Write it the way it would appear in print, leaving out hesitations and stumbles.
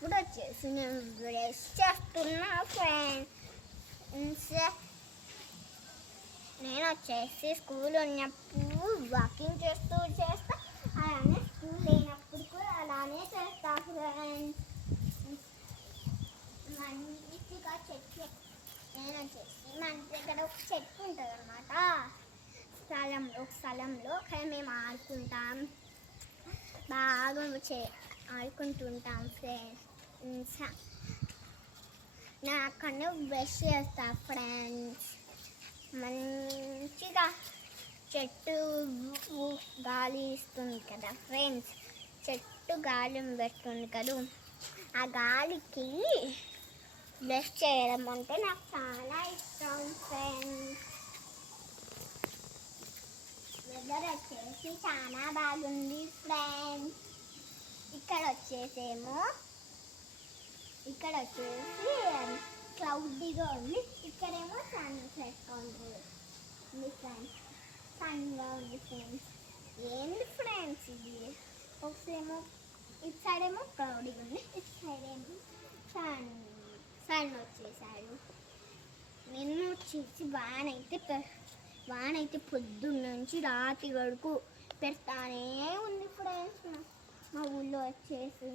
ఇప్పుడు వచ్చేసి నేను బ్రష్ చేస్తున్నా ఫ్రెండ్స్. నేను వచ్చేసి స్కూల్ ఉన్నప్పుడు వాకింగ్ చేస్తా, అలానే స్కూల్ లేనప్పుడు కూడా అలానే చేస్తా ఫ్రెండ్స్. మంచిగా చెట్లు, నేను వచ్చేసి మన దగ్గర ఒక చెట్టు ఉంటుంది అన్నమాట. స్థలంలో అక్కడ మేము ఆడుకుంటాం, బాగా ఆడుకుంటుంటాం ఫ్రెండ్స్. నేను అక్కడ బ్రష్ చేస్తా ఫ్రెండ్స్. మంచిగా చెట్టు గాలి ఇస్తుంది కదా ఫ్రెండ్స్, చెట్టు గాలి పెడుతుంది కదా, ఆ గాలికి బ్రష్ చేయడం అంటే నాకు చాలా ఇష్టం ఫ్రెండ్స్. వెదర్ వచ్చేసి చాలా బాగుంది ఫ్రెండ్స్. ఇక్కడ వచ్చేసి క్లౌడీగా ఉంది, ఇక్కడేమో సన్సెట్ ఉంది ఫ్రెండ్స్, సన్గా ఉంది ఫ్రెండ్స్. ఏంది ఫ్రెండ్స్ ఇది, ఒకసేమో ఇటు సైడ్ ఏమో క్లౌడీగా ఉంది, ఇటు సైడ్ ఏమో సన్ వచ్చేసాడు. నిన్న వచ్చేసి వానైతే పొద్దున్న నుంచి రాత్రి వరకు పెడతానే ఉంది ఫ్రెండ్స్. మా ఊళ్ళో వచ్చేసి